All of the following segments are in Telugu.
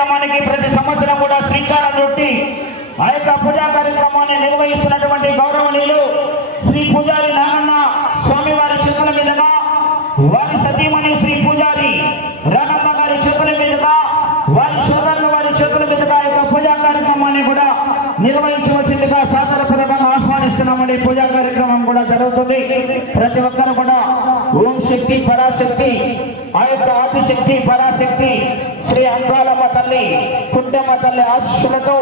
కార్యక్రమానికి ప్రతి సంవత్సరం కూడా శ్రీకారం చుట్టి ఆ యొక్క పూజా కార్యక్రమాన్ని నిర్వహిస్తున్నటువంటి గౌరవనీయులు శ్రీ పూజారి నాగన్న స్వామి వారి చేతుల మీదుగా వారి సతీమణి శ్రీ పూజారి రాగమ్మ గారి చేతుల మీదుగా వారి సోదరులు వారి చేతుల మీదుగా ఆ యొక్క పూజా కార్యక్రమాన్ని కూడా నిర్వహించవలసిందిగా సాదరపూర్వకంగా ఆహ్వానిస్తున్నామని పూజా కార్యక్రమం కూడా జరుగుతుంది. ప్రతి ఒక్కరు కూడా ఓం శక్తి పరాశక్తి ఆ యొక్క ఆదిశక్తి పరాశక్తి శ్రీ అంకాలమ్మ తల్లి కుంటమ్మ తల్లి ఆశీస్సులతో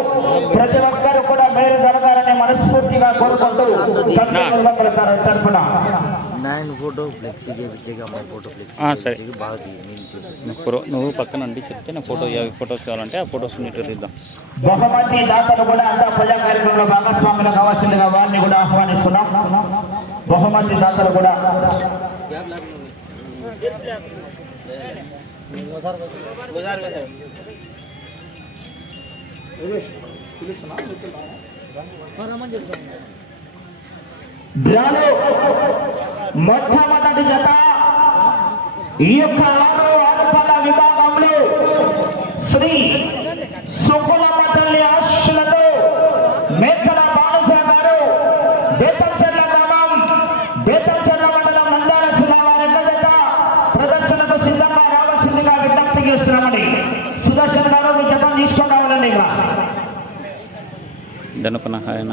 ప్రతి ఒక్కరు కూడా మేలు జరగాలని మనస్ఫూర్తిగా కోరుకుంటూ తరపున నువ్వు పక్కన అండి చెప్తే నా ఫోటో ఫొటోస్ కావాలంటే ఆ ఫొటోస్ తీద్దాం. బహుమతి దాతలు కూడా అంతా పూజా కార్యక్రమంలో భాగస్వాములు కావాల్సిందిగా వారిని కూడా ఆహ్వానిస్తున్నాం. బహుమతి దాతలు కూడా మొట్టమొదటి జత ఈ యొక్క ఆడపల్ల విభాగంలో శ్రీ సుకులమ్మ తల్లి ఆశీస్సులతో మేకల బాణుజ గారు బేతంచెర్ల గ్రామం బేతంచెర్ల మండలం నంద్యాల జిల్లా వారి జత ప్రదర్శనకు సిద్ధంగా రావాల్సిందిగా విజ్ఞప్తి చేస్తున్నామని. సుదర్శన్ గారు మీ జతం తీసుకొని రావాలండి. ఇక దనపన హాయన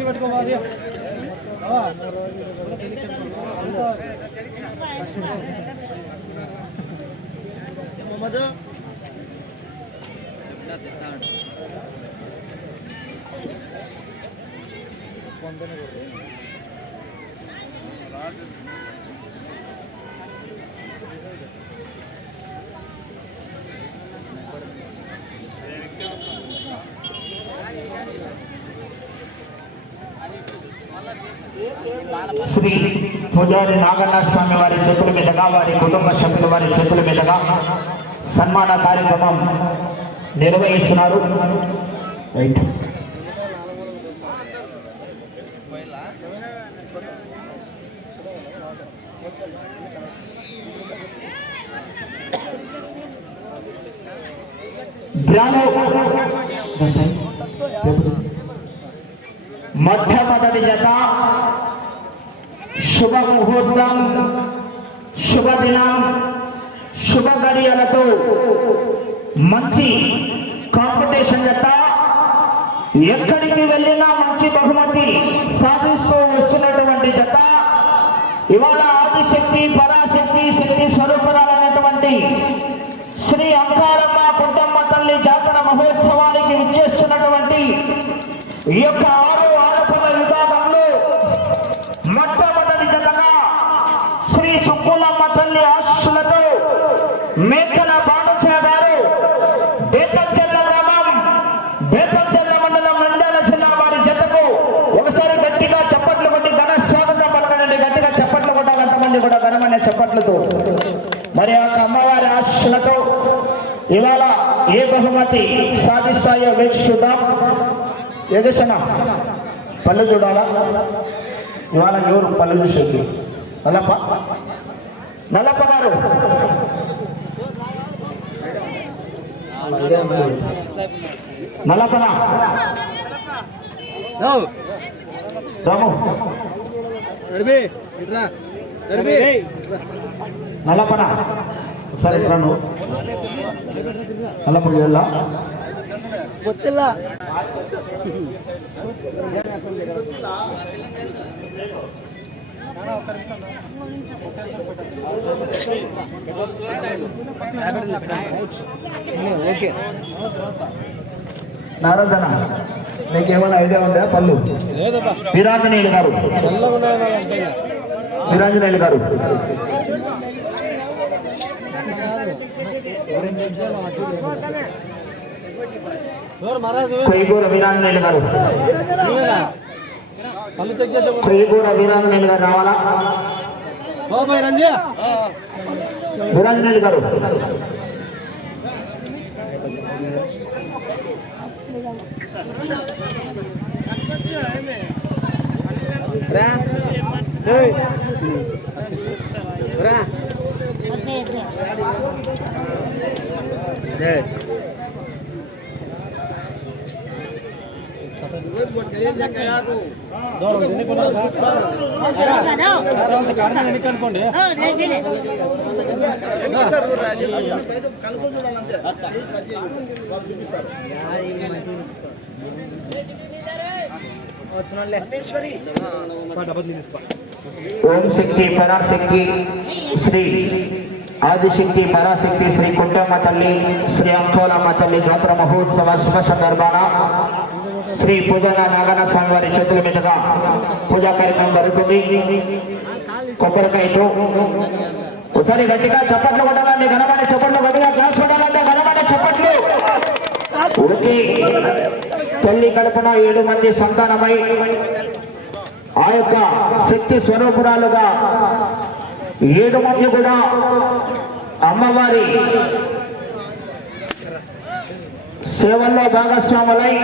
పెట్టుకోవాలి. శ్రీ పూజారి నాగన్న స్వామి వారి చేతుల మీదుగా వారి కుటుంబ సభ్యుల వారి చేతుల మీదుగా సన్మాన కార్యక్రమం నిర్వహిస్తున్నారు. మొట్టమొదటి జత శుభ ముహూర్తం శుభదినం శుభ గడియలతో మంచి కాంపిటీషన్ జత ఎక్కడికి వెళ్ళినా మంచి బహుమతి సాధిస్తూ వస్తున్నటువంటి జత ఇవాళ ఆదిశక్తి పరాశక్తి శక్తి స్వరూపురాలైనటువంటి శ్రీ అంకారమ్మ కుంటమ్మ తల్లి జాతర మహోత్సవానికి విచ్చేస్తున్నటువంటి ఈ యొక్క ఆడపల్ల విభాగంలో మొట్టమొదటి జతగా శ్రీ సుక్కులమ్మ తల్లి ఆశీస్సులతో మేకల బాణుజ గారు బేతంచెర్ల గ్రామం బేతంచెర్ల మండలం నంద్యాల జిల్లా వారి జతకు ఒకసారి గట్టిగా చప్పట్లు కొట్టి ఘన స్వాగతం పలకండి. గట్టిగా చప్పట్లు కొట్టాలి అంతమంది కూడా ఘనమైన చప్పట్లతో. మరి ఆ అమ్మవారి ఆశీస్సులతో ఇవాళ ఏ బహుమతి సాధిస్తాయో వేచి చూద్దాం. ఏదేశనా పళ్ళు చూడాలా ఇవాళ ఎవరు పళ్ళు చూసేది? నల్లప్ప గారు నల్లప్పనా రాము నల్లప్పనా సరే నల్లప్ప ಗೊತ್ತಿಲ್ಲ. ఓకే నారాజన నీకేమైనా ఐడియా ఉందా? పళ్ళు వీరాంజనేయులు గారు, వీరాంజనేయులు గారు కొయ్యూర వీరాంజనేయులు గారు, కొయ్యూర వీరాంజనేయులు గారు రావాలా? వీరాంజనేయులు గారు అనుకోండి. ఓం శక్తి పరాశక్తి శ్రీ ఆదిశక్తి పరాశక్తి శ్రీ కుంటమ్మ తల్లి శ్రీ అంకోలమ్మ తల్లి జాతర మహోత్సవ శుభ సందర్భాన శ్రీ పూజన నాగన స్వామి వారి చేతుల మీదుగా పూజా కార్యక్రమం జరుగుతుంది. కొబ్బరికాయతో ఒకసారి గట్టిగా చప్పట్లు కొట్టాలండి, ఘనమైన చప్పట్లు, గట్టిగా క్లాస్ కొట్టాలంటే ఘనమైన చప్పట్లు. ఉడికి తల్లి కడుపున 7 మంది సంతానమై ఆ యొక్క శక్తి స్వరూపురాలుగా 7 మంది కూడా అమ్మవారి సేవల్లో భాగస్వాములై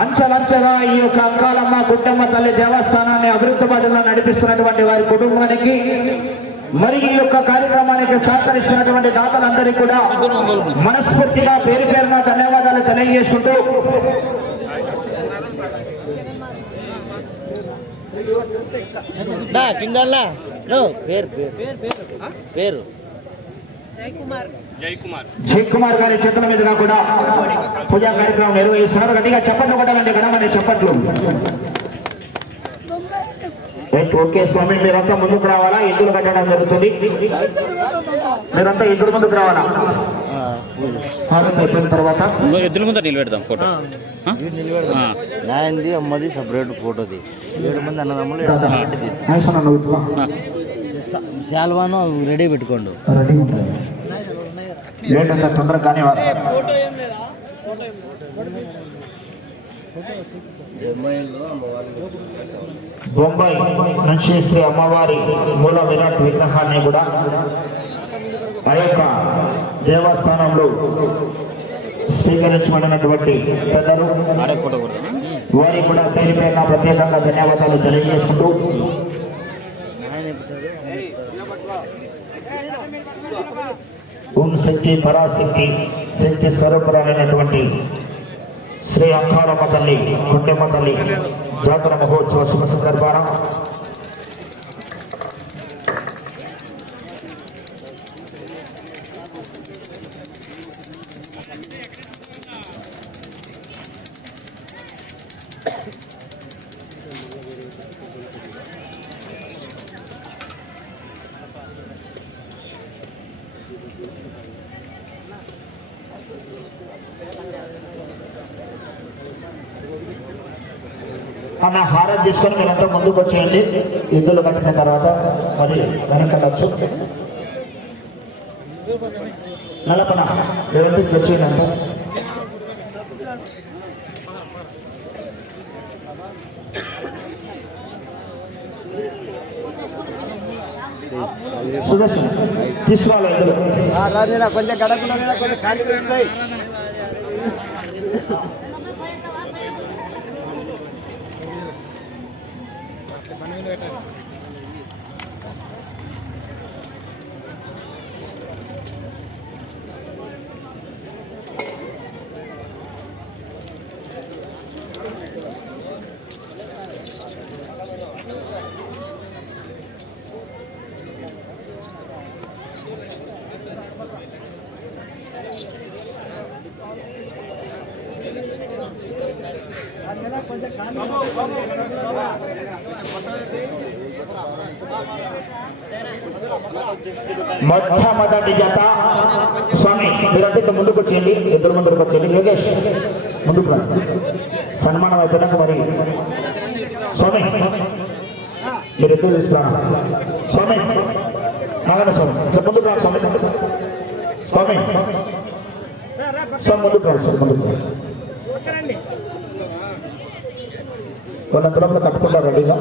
అంచెలంచెగా ఈ యొక్క అంకాలమ్మ గుడ్డమ్మ తల్లి దేవస్థానాన్ని అభివృద్ధి బాటలో నడిపిస్తున్నటువంటి వారి కుటుంబానికి మరి ఈ యొక్క కార్యక్రమానికి సహకరిస్తున్నటువంటి దాతలందరికీ కూడా మనస్ఫూర్తిగా పేరు పేరున ధన్యవాదాలు తెలియజేసుకుంటూ పేరు జయకుమార్ గారి చేతుల మీదుగా కూడా పూజా కార్యక్రమం నిర్వహిస్తున్నారు. గట్టిగా చప్పట్లు కొట్టాలంటే ఘనమైన చప్పట్లు. ఓకే స్వామి, మీరంతా ముందుకు రావాలా? ఎద్దులు కట్టడం జరుగుతుంది, మీరంతా ఎద్దుల ముందుకు రావాలా? అయిపోయిన తర్వాత ఎద్దుల ముందు నిలబెడదాం ఫోటో. నాయంది అమ్మది సపరేట్ ఫోటోది. 7 మంది అన్నదమ్ములు శాల్వాను రెడీ పెట్టుకోండి. రెడీ ఉంటుంది, లేట్ అంత తొందరగా కానీ బొంబాయి నుంచి శ్రీ అమ్మవారి మూల విరాట్ విగ్రహాన్ని కూడా ఆ యొక్క దేవస్థానంలో స్వీకరించబడినటువంటి పెద్దలు వారికి కూడా పేరు పేరున ప్రత్యేకంగా ధన్యవాదాలు తెలియజేసుకుంటూ ఓం శక్తి పరాశక్తి శక్తి స్వరూపురాలైనటువంటి శ్రీ అంకాలమ్మ తల్లి గుండెమ్మ తల్లి జాతర మహోత్సవ శుభ సందర్భాన అన్న హారం తీసుకొని మీరంతా ముందుకు వచ్చేయండి. ఎద్దులు కట్టిన తర్వాత మరి వెనకచ్చు నలపన ఎవరికి వచ్చేయండి. సుదర్శన్ తీసుకోవాలి ఎద్దులు. కొంచెం గడపలో కొంచెం శాంతి పెడతాయి. మొట్టమొదటి జత స్వామి మీరంతా ముందుకు వచ్చేయండి, ఇద్దరు ముందుకు వచ్చేయండి. యోగేష్ ముందుకు రండి. సన్మానం అయిపోయినాక మరి స్వామి మీరు ఎదురు తీసుకురా. స్వామి నాగన స్వామి ఇట్లా ముందుకు రా. స్వామి స్వామి స్వామి ముందుకు రా. స్వామి ముందుకు రా. వాళ్ళ తరపున తప్పకుండా రెడీగా.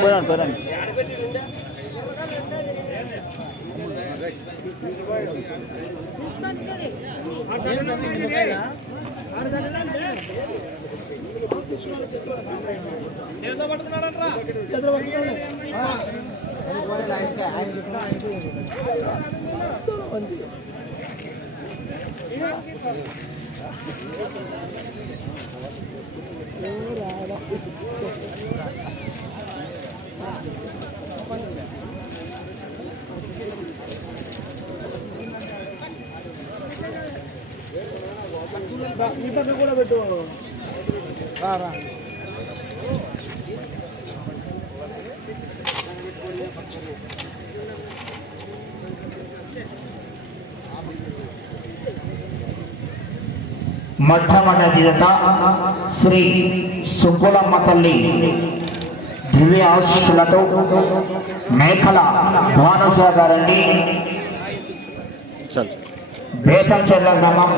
పోయినా కూడా పెట్టు. మొట్టమొదటి జత శ్రీ సుబ్బులమ్మ తల్లి దివ్య ఆశీస్సులతో మేకల భానుస గారండి, బేతంచెర్ల గ్రామం,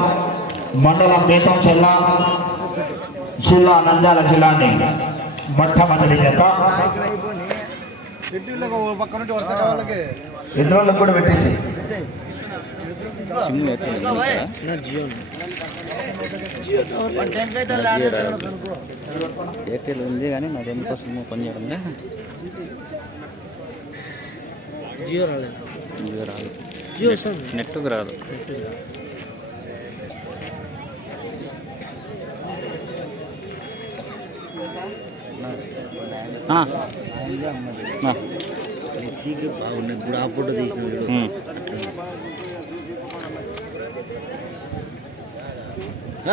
మండలం బేతంచెర్ల, జిల్లా నంద్యాల జిల్లా అండి. మొట్టమొదటి జత ఇద్దరు కూడా పెట్టేసి ఎయిర్టెల్ ఉంది కానీ నాది ఎందుకోసం పని చేయడం జియో రాలేదు. జియో రాదు, జియో వస్తుంది, నెట్కి రాదు. బాగున్నాయి. ఇప్పుడు ఆ ఫోటో తీసిన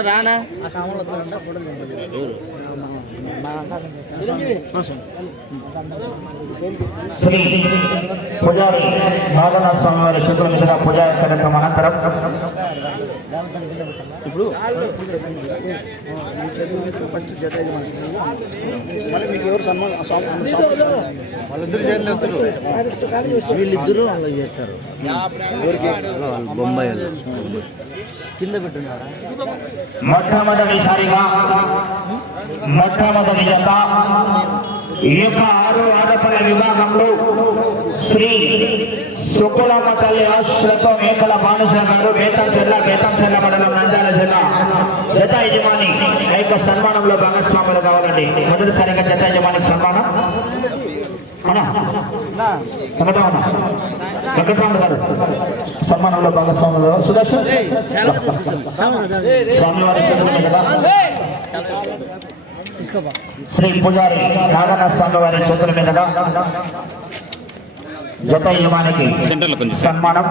రానా ఆ సామాన్లు వస్తారంట ఫోటో శ్రీ పూజారి నాగనాథ స్వామి వారి చేతుల మీదుగా పూజా కార్యక్రమం అనంతరం ఇప్పుడు మీకు ఎవరు వాళ్ళిద్దరు జైల్లో వీళ్ళిద్దరు వాళ్ళు చేస్తారు. వాళ్ళు బొంబాయి కింద పెట్టున్నారా. మొట్టమొదటిసారిగా మొట్టమొదటి జత ఈ యొక్క 6 ఆడపల్ల విభాగంలో శ్రీ సుబ్బులమ్మ తల్లి ఆశీస్సులతో మేకల భానుస గారు బేతంచెర్ల మండలం నంద్యాల జిల్లా జత యజమాని ఆ యొక్క సన్మానంలో భాగస్వాములు కావాలండి. మొదటిసారిగా జత యజమాని సన్మానం వెంకటరాముడు గారు సన్మానంలో భాగస్వాములు. సుదర్శన్ స్వామివారి చేతుల మీదుగా శ్రీ పూజారి నాగనాథ స్వామి వారి చేతుల మీదుగా జత యజమానికి సన్మానం.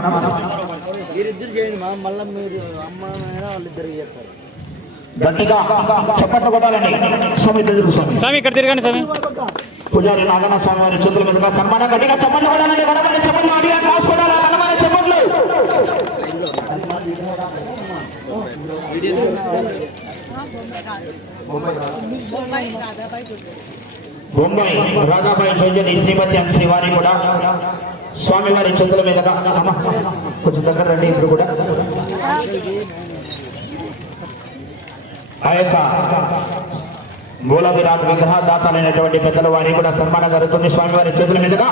మీరిద్దరు చేయండి, మళ్ళీ మీరు అమ్మ వాళ్ళిద్దరు చేస్తారు. గట్టిగా చప్పట్లు కొట్టాలండి. స్వామి ఎదురు స్వామి ఇక్కడ తిరగండి స్వామి. పూజారి నాగనాథ స్వామి వారి చేతుల మీదుగా సన్మానం. గట్టిగా చప్పట్లు కొట్టాలండి. గడపడి చప్పట్లు అడిగా క్లాస్ కొట్టాలి. గడపడి చప్పట్లు. బొంబాయి రాధాబాయి చౌదరి శ్రీమతి శ్రీ వారి కూడా స్వామివారి చేతుల మీదుగా కొంచెం దగ్గర రండి. ఇప్పుడు కూడా ఆ యొక్క మూల విరాట్ విగ్రహ దాతలైనటువంటి పెద్దల వారి కూడా సన్మానం జరుగుతుంది స్వామివారి చేతుల మీదుగా.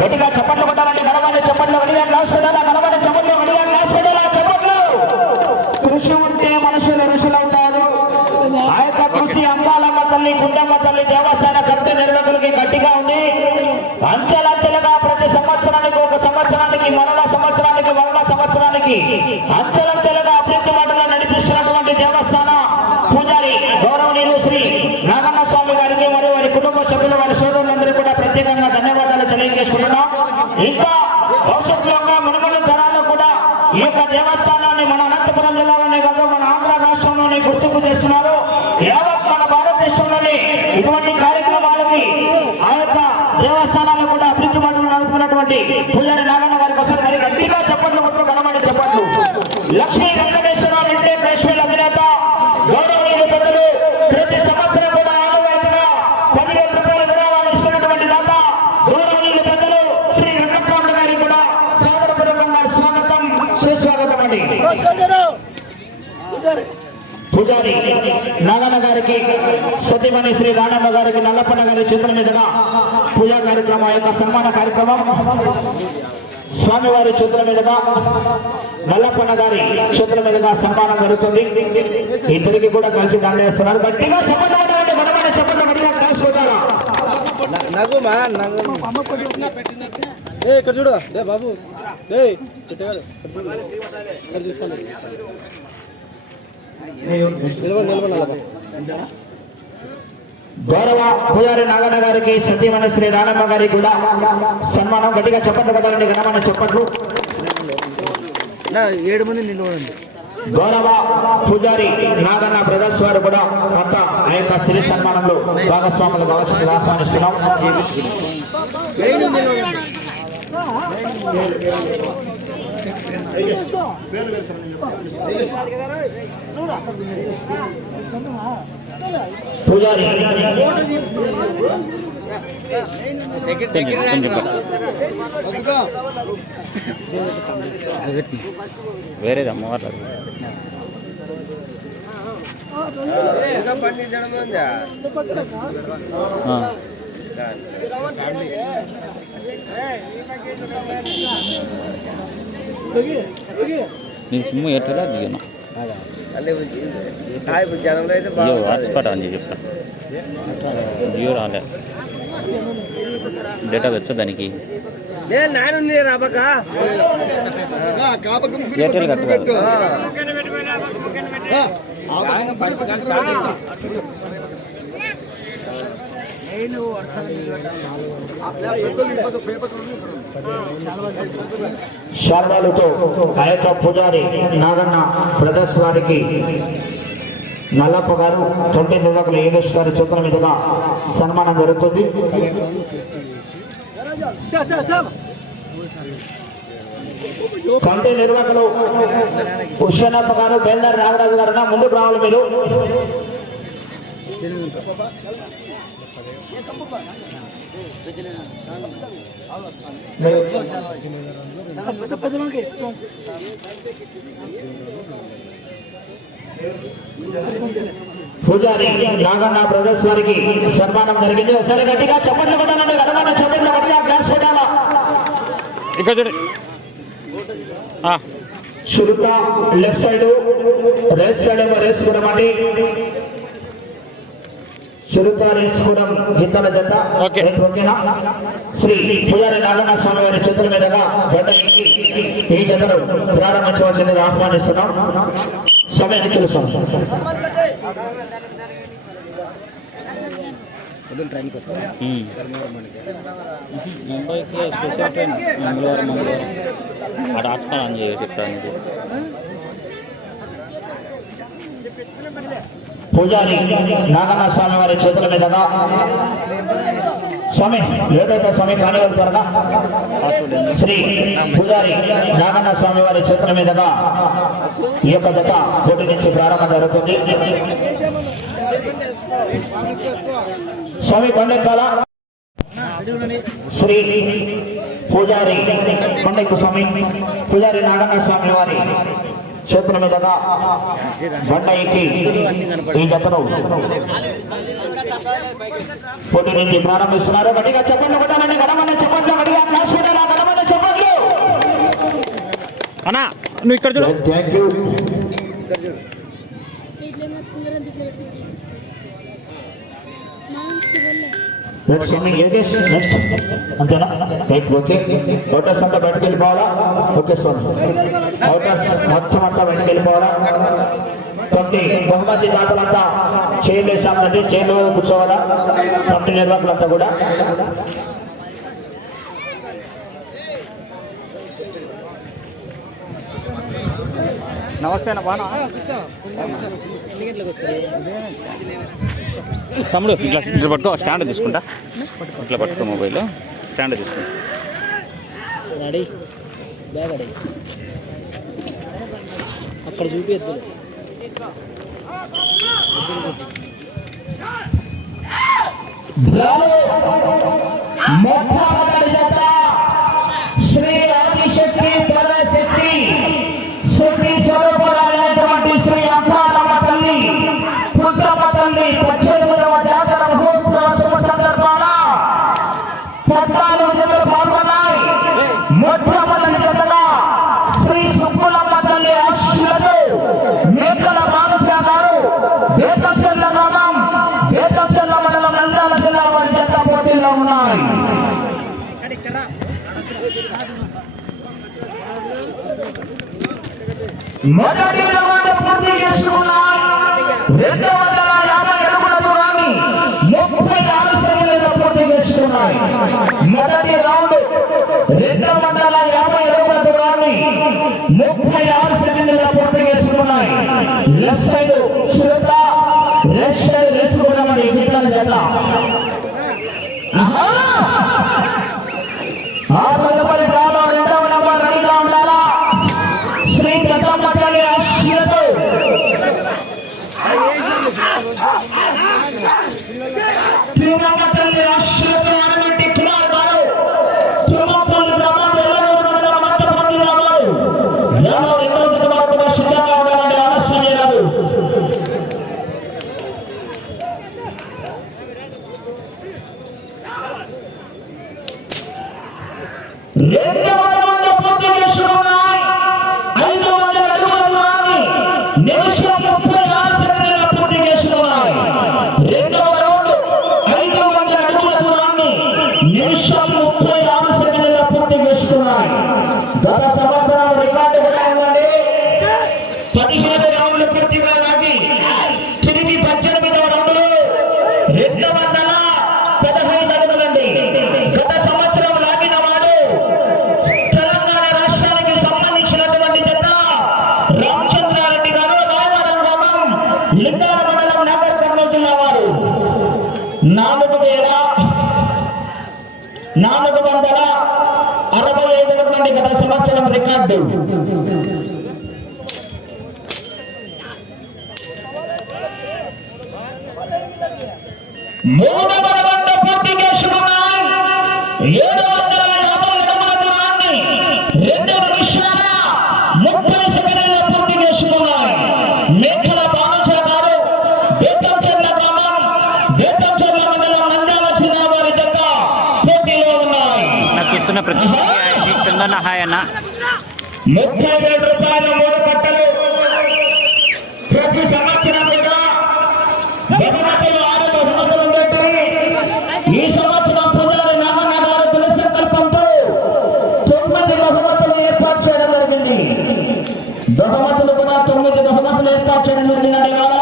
గట్టిగా చప్పట్లు కొట్టాలండి. గడపడి చప్పట్లు గడిగా క్లాస్ పెట్టాలా. గడపడి చప్పట్లు గడిగా క్లాస్ పెట్టాలా. చప్పట్లు. కృషి ఉంటే మనుషులు ఋషులవుతారు. ఆ యొక్క కృషి అందాల తల్లి గుండమ్మ తల్లి దేవస్థాన కమిటీ నిర్వాహకులకి గట్టిగా ఉంది. అంచెలంచెలుగా ప్రతి సంవత్సరానికి ఒక సంవత్సరానికి మరణ సంవత్సరానికి అంచెలంచెలుగా అభివృద్ధి మాటలు నడిపిస్తున్నటువంటి దేవస్థాన పూజారి గౌరవనీయులు శ్రీ నాగన్న స్వామి గారికి మరియు వారి కుటుంబ సభ్యులు వారి సోదరులందరూ కూడా ప్రత్యేకంగా ధన్యవాదాలు తెలియజేసుకుంటున్నాం. ఇంకా భవిష్యత్తులో మునుగోడు తరాల్లో కూడా ఈ యొక్క దేవస్థానాన్ని మన అనంతపురం జిల్లాలోనే కాదు మన ఆంధ్ర రాష్ట్రంలోనే గుర్తింపు చేస్తున్నారు. యావత్ మన భారతదేశంలోనే ఇటువంటి కార్యక్రమాలకి ఆ యొక్క దేవస్థానాలు కూడా అభివృద్ధి మాటలు నడుపుతున్నటువంటి పూజారి నాగన్న గారి కోసం మరి గట్టిగా చెప్పట్లు కొట్టు కనబడి చెప్పట్లు. లక్ష్మీ వెంకటేశ్వరరావు అంటే ప్రేక్షకుల అధినేత గౌరవనీయులు పెద్దలు ప్రతి సంవత్సరం కూడా ఆనవాయితీగా 10,000 రూపాయల విరాళాలు ఇస్తున్నటువంటి దాత గౌరవనీయులు పెద్దలు శ్రీ వెంకటరాముడు గారికి కూడా సాదరపూర్వకంగా స్వాగతం సుస్వాగతం అండి. పూజారి నాగన్న గారికి సతీమణి శ్రీ రాణమ్మ గారికి నల్లపన్న గారి చేతుల మీదుగా పూజా కార్యక్రమం యొక్క సన్మాన కార్యక్రమం స్వామివారి చేతుల మీదుగా నల్లపన్న గారి చేతుల మీదుగా సన్మానం జరుగుతుంది. ఇద్దరికి కూడా కలిసి దండేస్తున్నారు. గట్టిగా చెప్పండి, బలమైన చెప్పండి, గట్టిగా కలిసిపోతారా ఇక్కడ చూడు బాబు చూస్తాను గౌరవ పూజారి నాగన్న గారికి సతీమణి శ్రీ రాణమ్మ గారికి కూడా సన్మానం. గట్టిగా చెప్పండి కదండి, గణమని చెప్పట్లు. 7 మంది నిలబడండి. గౌరవ పూజారి నాగన్న బ్రదర్స్ వారు కూడా కొంత ఆ యొక్క శ్రీ సన్మానంలో భాగస్వాములు కావాల్సిందిగా ఆహ్వానిస్తున్నాం. పూజారి వేరేది అమ్మవారు నీ సిమ్ ఎట్లా దిగినా హాట్స్పాట్ అని చెప్తా. జియో రాలే డేటా వచ్చా దానికి ఎయిర్టెల్ కట్టలేదు. శాల్వాలతో ఆ యొక్క పూజారి నాగన్న బ్రదర్స్ వారికి నల్లప్ప గారు తొంటి నిర్వాహకులు యోగేష్ గారి చేతుల మీదుగా సన్మానం జరుగుతుంది. కమిటీ నిర్వాహకులు హుషేనప్ప గారు బేల్దారి నాగరాజు గారు ముందుకు రావాలి మీరు. పూజారి నాగన్న బ్రదర్స్ వారికి సన్మానం జరిగింది. ఒకసారి గట్టిగా చప్పట్లు కొట్టాలండి, గడమని చప్పట్లు గట్టిగా గ్యాస్ కొట్టాలా. ఇక్కడ చూడండి చురుక లెఫ్ట్ సైడ్ రైట్ సైడ్ ఏమో రేస్ కూడా అండి. చురుక రేస్ కూడా గీతాల జత ఓకేనా. శ్రీ పూజారి నాగన్న స్వామి వారి చేతుల మీదుగా ఈ జతను ప్రారంభించవలసిందిగా ఆహ్వానిస్తున్నాం. సమయానికి తెలుసు ముంబైకి స్పెషల్ ట్రైన్ మంగళవారం ఆ హాస్పిటల్ అని చెప్తాను. పూజారి నాగన్న స్వామి వారి చేతుల మీదుగా స్వామి ఏదైతే స్వామి కానివారు త్వరగా శ్రీ పూజారి నాగన్న స్వామి వారి చేతుల మీదుగా ఈ యొక్క జత పోటీ నుంచి ప్రారంభం జరుగుతుంది. స్వామి పండితాల శ్రీ పూజారి కొండకు స్వామి పూజారి నాగన్న స్వామి వారి చేతుల మీదుగా బండ ఎక్కి ఈ జతను పోటీ నుంచి ప్రారంభిస్తున్నారు. గట్టిగా చెప్పండి కొట్టాలని గడమని చెప్పండి, గట్టిగా క్లాస్ పెట్టాలా గడమని చెప్పండి. అన్నా నువ్వు ఇక్కడ చూడు. Thank you. Swimming Yogesh next అంతేనా రైట్ ఓకే అవుటర్స్ అంతా బయటకు వెళ్ళిపోవాలా ఓకే స్వామి అవుటర్స్ మొత్తం అంతా బయటకు వెళ్ళిపోవాలా కొన్ని బహుమతి దాతలంతా చైర్లు వేసామంటే చైర్లో కూర్చోవాలా కమిటీ నిర్వాహకులంతా కూడా నమస్తే అన్న బాగా తమ్ముడు ఇట్లా పట్టుకో స్టాండ్ తీసుకుంటా ఇట్లా పట్టుకో మొబైల్ స్టాండ్ తీసుకుంటా అక్కడ చూపిద్దు శ్రీ ఆదిశక్తి పరాశక్తి శక్తి స్వరూపురాలైనటువంటి శ్రీ అంకారమ్మ తల్లి పుట్టమ్మ తల్లి 18వ జాతర మహోత్సవ శుభ సందర్భాన 14 జతలు పాల్గొన్నాయి. మొట్టమొదటి జతగా శ్రీ సుబ్బులమ్మ తల్లి ఆశీస్సులతో మేకల బాలశా గారు బేతంచెర్ల గ్రామం బేతంచెర్ల మండలం నంద్యాల జిల్లా వారి జత పోటీలో ఉన్నాయి. మొదటి రౌండ్ పూర్తి చేసుకున్నాయి. 250 అడుగుల దూరాన్ని 36 సెకండ్లలో పూర్తి చేసుకున్నాయి. మొదటి రౌండ్ 250 అడుగుల దూరాన్ని 36 సెకండ్లలో పూర్తి చేసుకున్నాయి. లెఫ్ట్ సైడ్ శ్రోత లెఫ్ట్ సైడ్ వేసుకున్నామని మిగతా జత ఆ తదుపరి గ్రామం 2వ నంబర్ రెడీగా ఉండాలా. శ్రీ ప్రథమ తల్లి ఆశీస్సులతో శ్రీరంగ తల్లి ఆశీస్సులతో ఆనగట్టి కుమార్ గారు తుమ్మపల్లి గ్రామంలో 200 మంది గ్రామాలు 200 వరకు సిద్ధంగా ఉండాలని ఆలస్యం చేయరాదు. రెండవ రౌండ్ పూర్తి చేసుకున్నాయి. 500 అడుగుల దూరాన్ని నిమిషం 36 సెకండ్లలో పూర్తి చేసుకున్నాయి. రెండవ రౌండ్ 500 అడుగుల దూరాన్ని నిమిషం 36 సెకండ్లలో పూర్తి చేసుకున్నాయి. గత సంవత్సరం రికార్డు కూడా ఉందండి. 15 రౌండ్లు పూర్తిగా లాగి తిరిగి 18వ రౌండ్లో 215 అడుగులండి. గత సంవత్సరం లాగిన వాడు తెలంగాణ రాష్ట్రానికి సంబంధించినటువంటి జత రామచంద్రారెడ్డి గారు రాయవరం గ్రామం లింగాల మండలం నగర్ కర్నూలు జిల్లా వారు 465 అడుగులండి. గత సంవత్సరం రికార్డు. మూడవ రౌండ్ పూర్తి చేసుకున్నాయి. 750 అడుగుల దూరాన్ని 2 నిమిషాల 30 సెకండ్లలో పూర్తి చేసుకున్నాయి. మేకల బాలశా గారు బేతంచెర్ల గ్రామం బేతంచెర్ల మండలం నంద్యాల జిల్లా వారి జత పోటీలో ఉన్నాయి. నాకు చూస్తున్న ప్రతి చందన్న హాయ్ అన్న 37 రూపాయల 3 కట్టలు. ప్రతి సంవత్సరం కూడా బహుమతులు 6 బహుమతులు ఉండేవి. ఈ సంవత్సరం పుజారి నాగన్న గారు తొలి సంకల్పంతో 9 బహుమతులు ఏర్పాటు చేయడం జరిగింది. బహుమతులు కూడా 9 బహుమతులు ఏర్పాటు చేయడం జరిగిందండి. ఇవాళ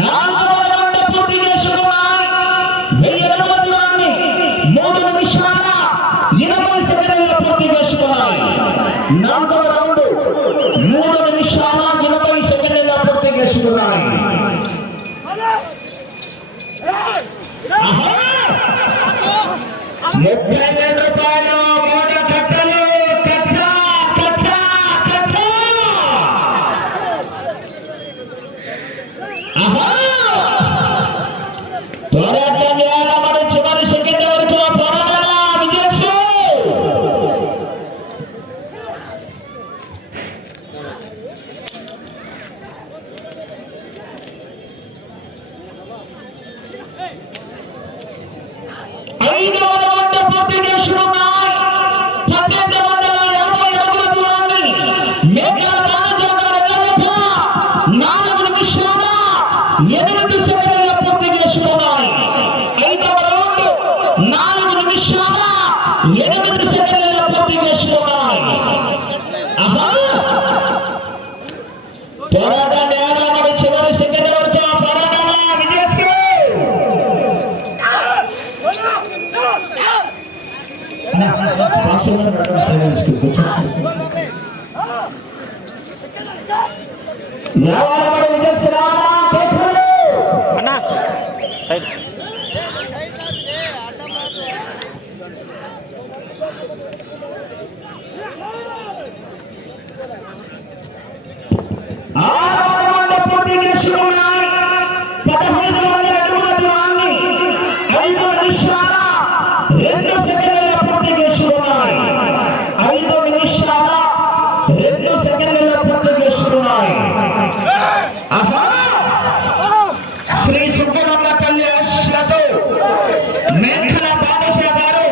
నాలుగవ రౌండ్ పూర్తి చేసుకున్నాయి. 1000 అడుగుల దూరాన్ని 3 నిమిషాల 20 సెకండ్లలో పూర్తి చేసుకున్నాయి. 4వ రౌండ్ 3 నిమిషాల 20 సెకండ్లలో పూర్తి చేసుకున్నాయి. 32 రూపాయలు 3 కట్టలు. కట్ట కట్ట కట్ట పోరాటం చేయాలన్నమాట. చివరి సెకండ్ వరకు పోరాటమా విజయశ్రీ. ఐదవ రౌండ్ పూర్తి అన్నా సైడ్ శ్రీ సుబ్బరమ్మ తల్లి ఆశీస్సులతో మేకల బాబుషా గారు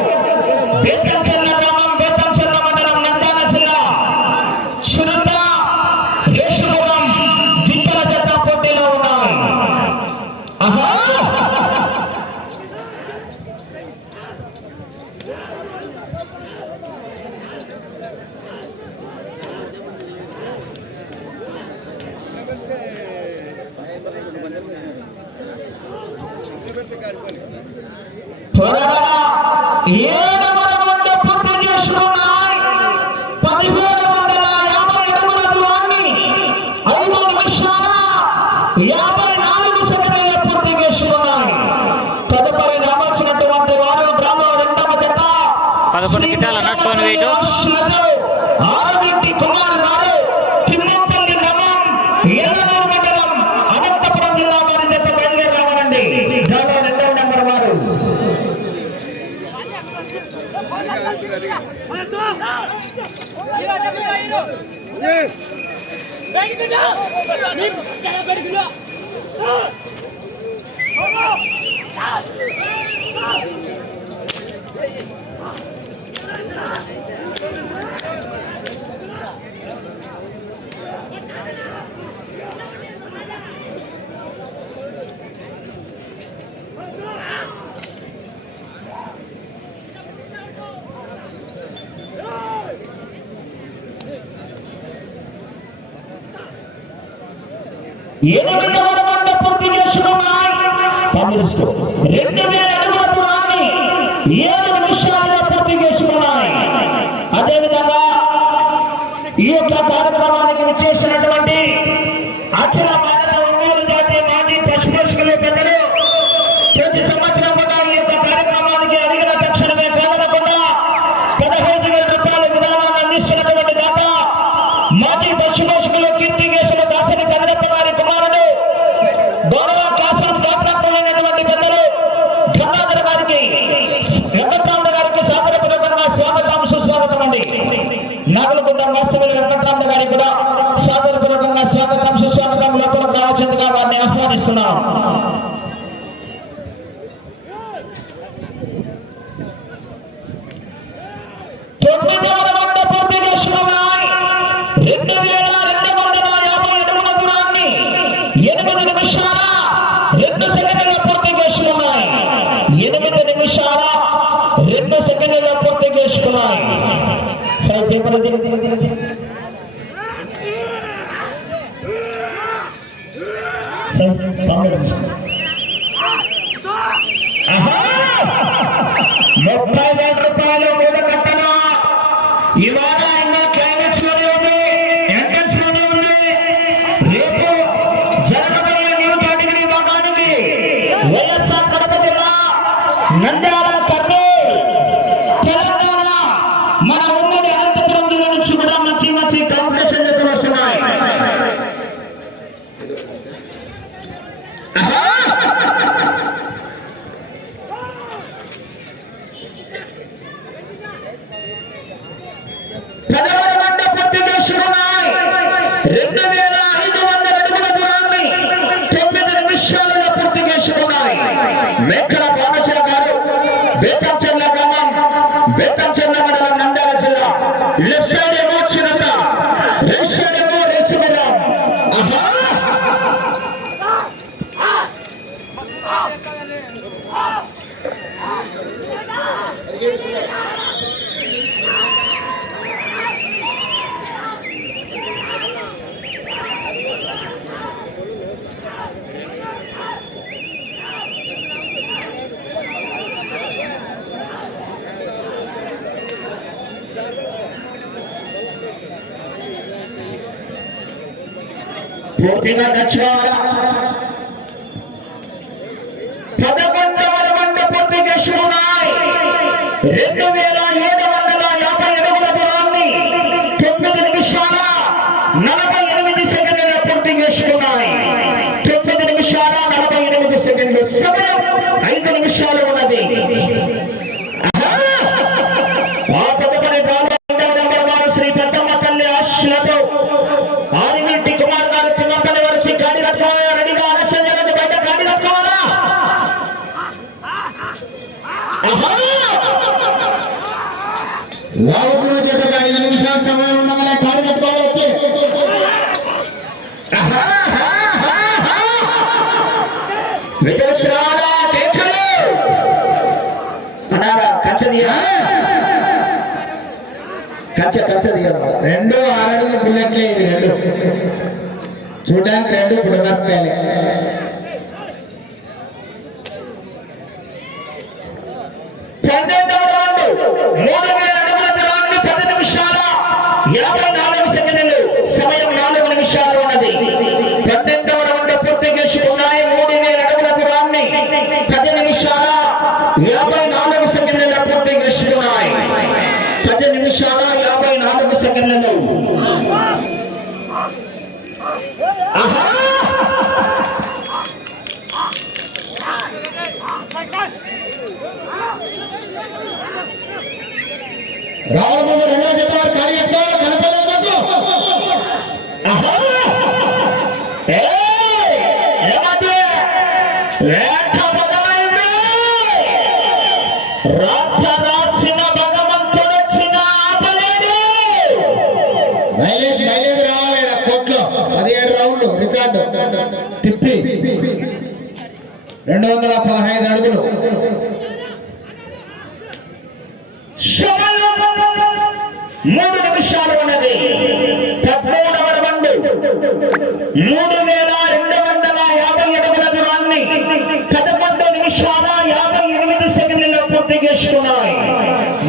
బేతంచెర్ల గ్రామం బేతంచెర్ల మండలం నంద్యాల జిల్లా చురుత రేషుగురం గిత్తల జత పోటీలో ఉన్నాయి. తదుపరి రావాల్సినటువంటి వారు గ్రామం రెండవ జత 11 గిట్టాలు అన్న స్టోన్ వెయిట్ ఆరవింటి కుమార్ గారు తిమ్మపల్లి గ్రామం ఏలూరు మండలం అనంతపురం జిల్లా వారి జత బయలుదేరి రావాలండి. గ్రామం రెండవ నెంబర్ వారు పూర్తి చేసుకున్నాయి. 2000 అడుగుల దూరాన్ని 7 నిమిషాల్లో పూర్తి చేసుకున్నాయి. అదేవిధంగా ఈ యొక్క కార్యక్రమానికి విచ్చేసినటువంటి అఖిల భారత ఒంగోలు జాతీయ మాజీ పశుపోషకులు పెద్దలు ప్రతి సంవత్సరం కూడా ఈ యొక్క కార్యక్రమానికి అడిగిన తక్షణమే కాదనకుండా 15,000 రూపాయల విధానాన్ని అందిస్తున్నటువంటి దాత మాజీ పశుపోషకులు కీర్తికేశులు దాసరి కదిరప్ప గారి కుమారుడు గౌరవ క్లాస్ ఆఫ్ డాక్టర్ అయినటువంటి పెద్దలు గంగాధర గారికి వెంకట్రామ గారికి సాదరపూర్వకంగా స్వాగతం సుస్వాగతం అండి. నాగలగుండ వాస్తవులు వెంకట్రామ గారికి కూడా సాదరపూర్వకంగా స్వాగతం సుస్వాగతం లోపల రావచ్చుగా వారిని ఆహ్వానిస్తున్నాం. రూపాయలు మూడు కట్టలు ఇవాళ ఇంకా క్లైమాక్స్ లోనే ఉంది, ఎంట్రన్స్ లోనే ఉంది. రేపు జరగబోయే న్యూ కేటగిరీ భాగానికి వైఎస్ఆర్ కడప జిల్లా నంద్యాల కర్నూలు తెలంగాణ మన ఉమ్మడి అనంతపురం జిల్లా నుంచి కూడా మంచి మంచి కాంపిటీషన్ జతలు వస్తున్నాయి. మేకల బాబుషా గారు బేతంచెర్ల గ్రామం బేతంచెర్ల మండలం నంద్యాల జిల్లా. లెఫ్ట్ సైడ్ ఏమో చిన్నత, రైట్ సైడ్ ఏమో రేసుగురం. పూర్తిగా నచ్చుకోవాలా 11వ రౌండ్ పూర్తి చేసుకున్నాయి 2750 అడుగుల దూరాన్ని 9 నిమిషాల 48 సెకండ్ల పూర్తి చేసుకున్నాయి 9 నిమిషాల 48 సెకండ్లు సమయం 5 నిమిషాలు ఉన్నది ఆ తదుపరి డ్రాలో 5వ నెంబర్ వారు శ్రీ పెద్దమ్మ తల్లి ఆశీస్సులతో ఆరిమిట్టి కుమార్ గారు తిమ్మపల్లి వచ్చి గాడి కట్టుకోవాలా రెడీగా ఆలస్యం జరగదు బయట గాడి కట్టుకోవాలా లావుకున్న జతగా 5 నిమిషాల సమయం ఉండగానే గాడి కట్టుకోవాలి వచ్చి విదేశ్ రాడా కేకలు అన్నారా కంచదియా కంచదియా 2 6 అడుగుల బుల్లెట్లే ఇది 2 చూడడానికి 2 బుడమర్పాలే 12వ రౌండ్ 3000 అడుగుల దూరాన్ని 10 నిమిషాల 54 సెకండ్లు సమయం 4 నిమిషాలు ఉన్నది 12వ రౌండ్ పూర్తి చేసుకున్నాయి 3000 అడుగుల దూరాన్ని 10 నిమిషాల 54 సెకండ్ల పూర్తి చేసుకున్నాయి 10 నిమిషాల 54 సెకండ్లలో రావణబాబు 2వ జత వారు గాడి కట్టుకోవాలి కనపడలేదు మాకు మైలేజ్ రావాలి ఈడ కోట్లో 17 రౌండ్లు రికార్డు తిప్పి 215 అడుగులు సమయం 3 నిమిషాలు ఉన్నది 13వ రౌండ్ 3250 అడుగుల దూరాన్ని 11 నిమిషాల 58 సెకండ్లలో పూర్తి చేసుకున్నాయి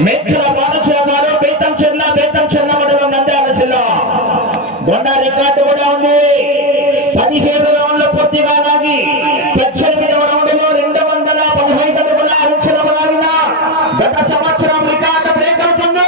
మెక్కల బాలచల గారు బేతం చెల్ల మండలం నంద్యాల జిల్లా బొండ రికార్డు కూడా ఉంది 17 రౌండ్లు పూర్తిగా లాగి 18వ రౌండ్లో 215 అడుగుల అంచనా లాగిన గత సంవత్సరం రికార్డు బ్రేక్ అవుతుంది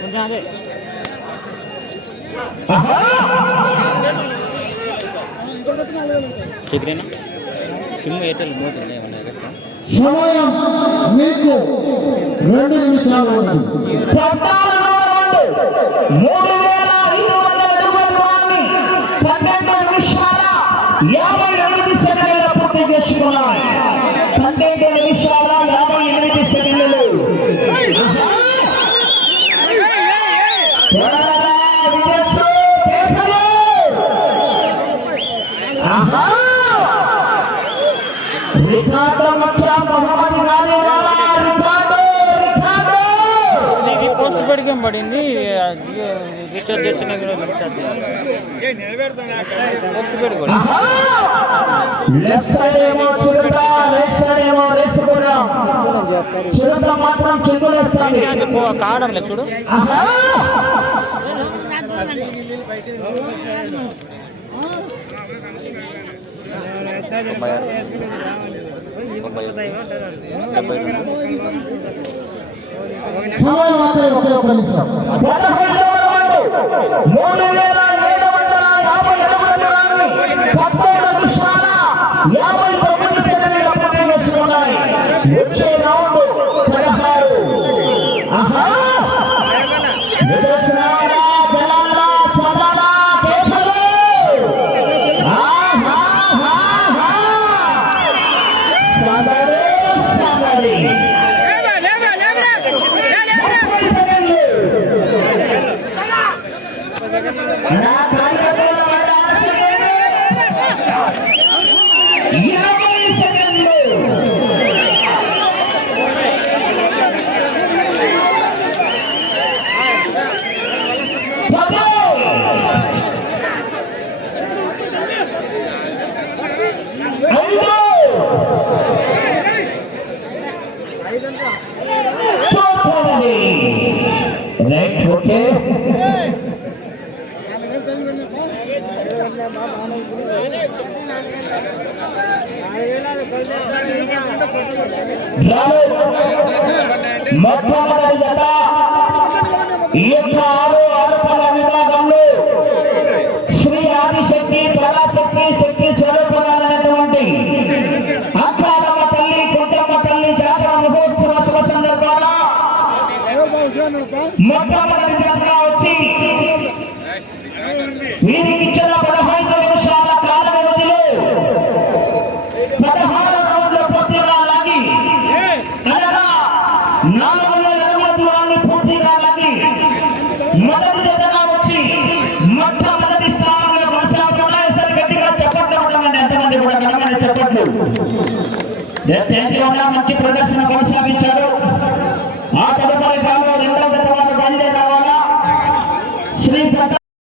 కొంచెం అదే చికెనా సిమ్ ఎయిర్టెల్ మోతుంది ఏమన్నా కదా సమయం మీకు 2 నిమిషాలు ఉన్నది 12 నిమిషాల 58 సెకండ్ల పూర్తి చేసుకున్నాయి 12 నిమిషాల 58 సెకండ్లు రికార్డు వచ్చా మహమ్మద్ గారి ఇది పోస్ట్ పెడ్ గేమ్ పడింది రీఛార్జ్ చేసిన కూడా రీఛార్జ్ పోస్ట్ పెడ్ కూడా లెఫ్ట్ సైడ్ ఏమో చిరుత రైట్ సైడ్ ఏమో రేసుకున్నాం చిరుత మాత్రం చెంగులేస్తాండి కావడం లేదు చూడు సమయం మాత్రమే ఒకే ఒక్క నిమిషం 17వ రౌండ్ 3750 నిమిషాల 59 సెకండ్ల పూర్తి చేసుకున్నాయి వచ్చే రౌండ్ 16 విదేశరాల జలాల స్వదాల కేఫలు సమరి నా కార్యక్రమం 20 సెకండ్లు ఓకే మొట్టమొదటి జత ఈ యొక్క 6 ఆరుపల్ల విభాగంలో శ్రీ ఆదిశక్తి పరాశక్తి శక్తి స్వరూపురాలైనటువంటి అక్కాలమ్మ తల్లి కుంటమ్మ తల్లి జాతర మహోత్సవ శుభ సందర్భాల మొట్టమొదటి జతగా వచ్చి వీరికి ఇచ్చిన 15 నిమిషాల కాల వ్యవధిలో 16 రౌండ్ల పూర్తిగా లాగి అనగా 4 నెలల దూరాన్ని పూర్తిగా లాగి మొదటి జతగా వచ్చి మొట్టమొదటి స్థానంలో కొనసాగుతున్నారు. గట్టిగా చెప్పట్లు ఉండాలండి, ఎంతమంది కూడా గణమైన చెప్పట్లు. మంచి ప్రదర్శన కొనసాగించారు. ఆ తదుపరి భాగంలో 2వ జత